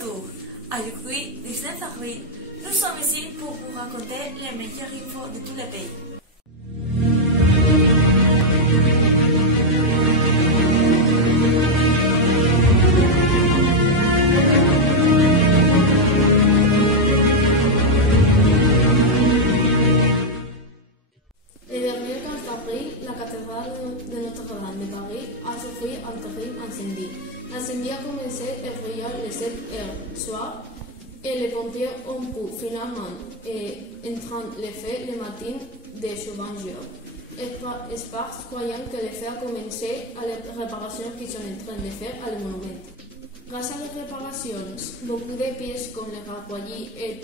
retour. Aujourd'hui, 19 avril, nous sommes ici pour vous raconter les meilleures infos de tous les pays. Le dernier 15 avril, la cathédrale de Notre-Dame de Paris a souffert un terrible incendie. L'incendie a commencé vers les 7 heures soir et les pompiers ont pu finalement éteindre le feu le matin de ce jour. Experts croyant que le feu a commencé à les réparations qu'ils sont en train de faire à le monument. Grâce à les réparations, beaucoup de pièces comme les raccourcis et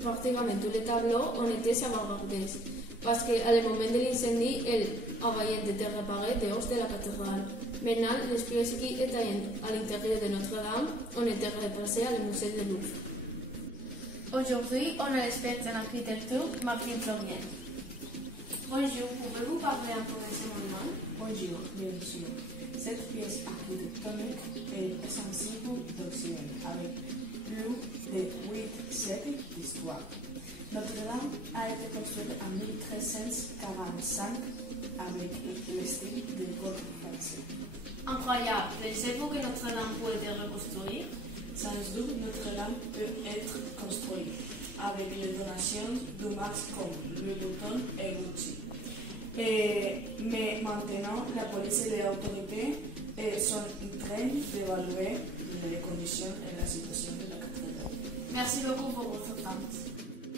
pratiquement tous les tableaux ont été sauvegardés. Parce qu'à le moment de l'incendie, elle avait été réparée dehors de la cathédrale. Maintenant, les pièces qui étaient à l'intérieur de Notre-Dame ont été repassées au musée de Louvre. Aujourd'hui, on a l'expert en architecture, Martine Florien. Bonjour, pouvez-vous parler un peu de ce monument? Bonjour, bien sûr. Cette pièce architectonique est sensible d'Occident, avec plus de 8 siècles d'histoire. Notre-Dame a été construite en 1345 avec le style de gothique français. Incroyable, pensez-vous que Notre-Dame peut être reconstruite? Sans doute, Notre-Dame peut être construite avec les donations de marques comme Louis Vuitton et Gucci. Mais maintenant, la police et les autorités sont en train d'évaluer les conditions et la situation de la cathédrale. Merci beaucoup pour votre temps.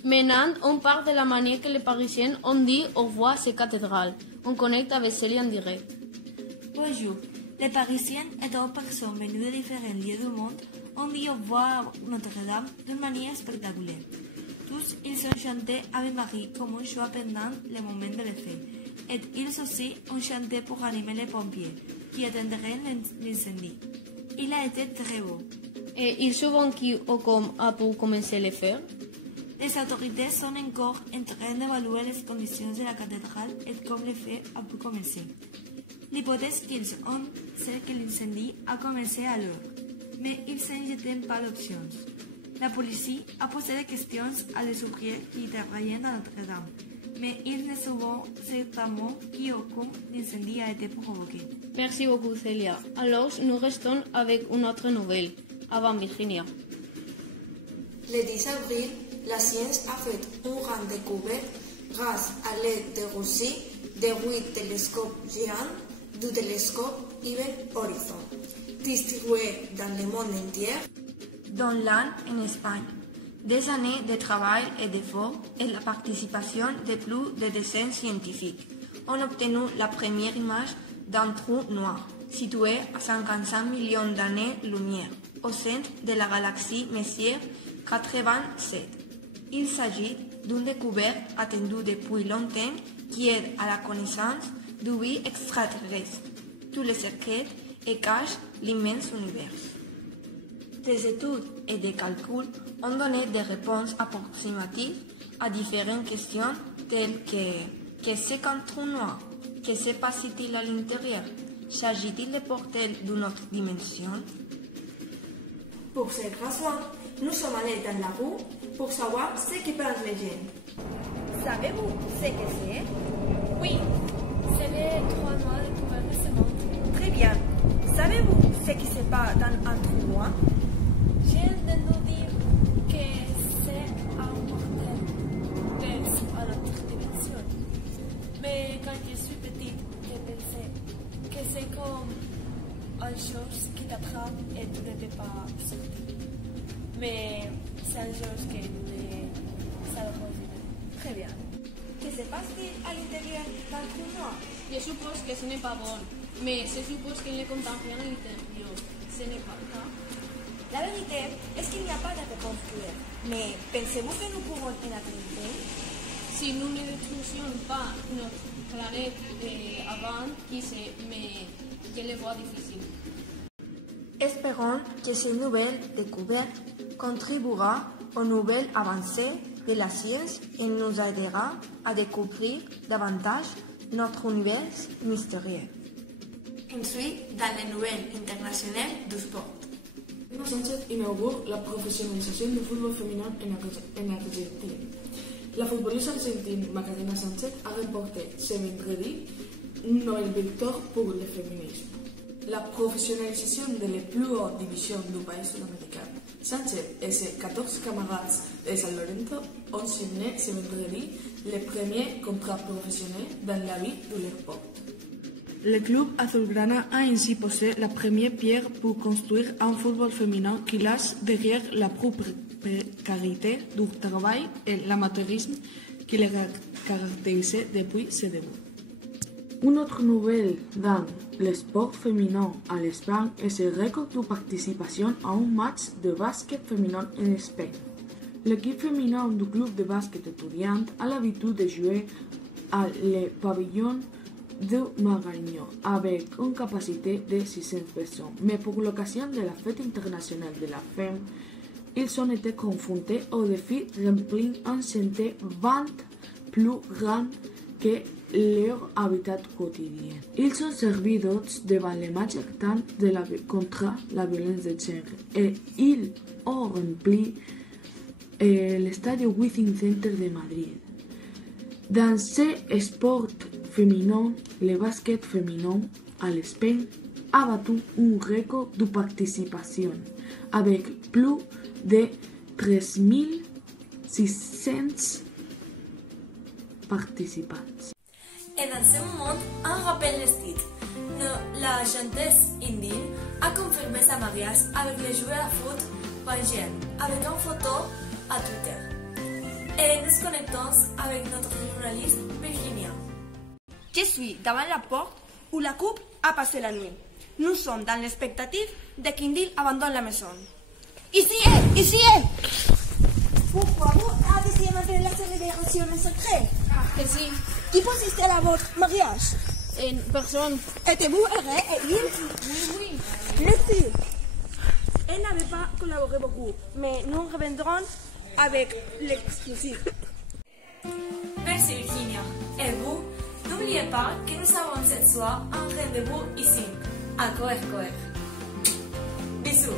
Maintenant, on parle de la manière que les Parisiens ont dit au revoir à cette cathédrale. On connecte avec Célie en direct. Bonjour. Les Parisiens et d'autres personnes venues de différents lieux du monde ont dit au revoir à Notre-Dame d'une manière spectaculaire. Tous, ils ont chanté Ave Marie comme un choix pendant le moment de la fête. Et ils aussi ont chanté pour animer les pompiers qui éteindraient l'incendie. Il a été très beau. Et ils savent qui ou comment a pu commencer le feu? Les autorités sont encore en train d'évaluer les conditions de la cathédrale et comment le feu a pu commencer. L'hypothèse qu'ils ont, c'est que l'incendie a commencé à l'heure, mais ils ne jettent pas d'options. La police a posé des questions à des ouvriers qui travaillaient à Notre-Dame, mais ils ne savent certainement qui ou comment l'incendie a été provoqué. Merci beaucoup, Célia. Alors, nous restons avec une autre nouvelle. Avant Virginia. Le 10 avril, la science a fait une grande découverte grâce à l'aide de Russie de 8 télescopes géants du télescope Event Horizon, distribués dans le monde entier, dont l'un en Espagne. Des années de travail et d'efforts et la participation de plus de 200 scientifiques ont obtenu la première image d'un trou noir situé à 55 millions d'années-lumière au centre de la galaxie Messier 87. Il s'agit d'une découverte attendue depuis longtemps qui aide à la connaissance du vie extraterrestre, tous les secrets et cache l'immense univers. Des études et des calculs ont donné des réponses approximatives à différentes questions telles que qu'est-ce qu'un trou noir? Que se passe-t-il à l'intérieur? S'agit-il de portails d'une autre dimension? Pour cette raison, nous sommes allés dans la rue pour savoir ce que pensent les gens. Savez-vous ce que c'est? Oui, c'est les trois noirs découverts de ce monde. Très bien. Savez-vous ce qui se passe dans un trou noir? J'ai entendu dire que c'est un portail à notre dimension. Mais quand je suis petite, je pensais que c'est comme une chose qui t'attrape et tu ne peux pas sortir. Mais c'est une chose que nous savons imaginer. Très bien. Que se passe-t-il à l'intérieur d'un trou noir? Je suppose que ce n'est pas bon, mais je suppose qu'il ne contient rien à l'intérieur. Ce n'est pas le cas. La vérité est qu'il n'y a pas de réponse claire. Mais pensez-vous que nous pouvons en acrediter? Si nous ne détruisions pas notre planète avant, qui sait, mais je le vois difficile. Espérons que cette nouvelle découverte contribuera aux nouvelles avancées de la science et nous aidera à découvrir davantage notre univers mystérieux. Ensuite, dans les nouvelles internationales du sport. Nous Sánchez inauguró la profesionalización del fútbol femenino en Argentina. La futbolista argentina Macarena Sánchez a remporté ce vendredi une nouvelle victoire pour le féminisme. La professionnalisation de les plus hautes divisions du pays sud-américain. Sánchez et ses 14 camarades de San Lorenzo ont signé ce vendredi les premiers contrats professionnels dans la vie de leur sport. Le club azulgrana a ainsi posé la première pierre pour construire un football féminin qui laisse derrière la précarité du travail et l'amateurisme qui les caractérisait depuis ses débuts. Une autre nouvelle dans le sport féminin à l'Espagne est le record de participation à un match de basket féminin en Espagne. L'équipe féminine du club de basket étudiant a l'habitude de jouer à le pavillon de Magariño avec une capacité de 600 personnes. Mais pour l'occasion de la fête internationale de la femme, ils ont été confrontés au défi de remplir un centre 20 plus grand que leur habitat quotidien. Ils sont servis d'hôtes devant les matchs actants contre la violence de genre et ils ont rempli le Stadio Wizzing Center de Madrid. Dans ce sport féminin, le basket féminin à l'Espagne a battu un record de participation avec plus de 13 600 participants. Et dans ce moment, un rappel l'estit. La chanteuse indie a confirmé sa mariage avec le joueur de foot Pangen, avec une photo à Twitter. Et nous connectons avec notre journaliste Virginia. Je suis devant la porte où la couple a passé la nuit. Nous sommes dans l'expectative de qu'Indil abandonne la maison. Ici est! Pourquoi vous avez décidé de maintenir la célébration en secret? Que sí, Qui consiste à votre mariage? en personne. Êtes-vous heureux et il? Oui. Merci. Elle n'avait pas collaboré beaucoup, mais nous reviendrons avec l'exclusif. Merci Virginia. Et vous, n'oubliez pas que nous avons cette soir un rendez-vous ici, à Coer. Bisous.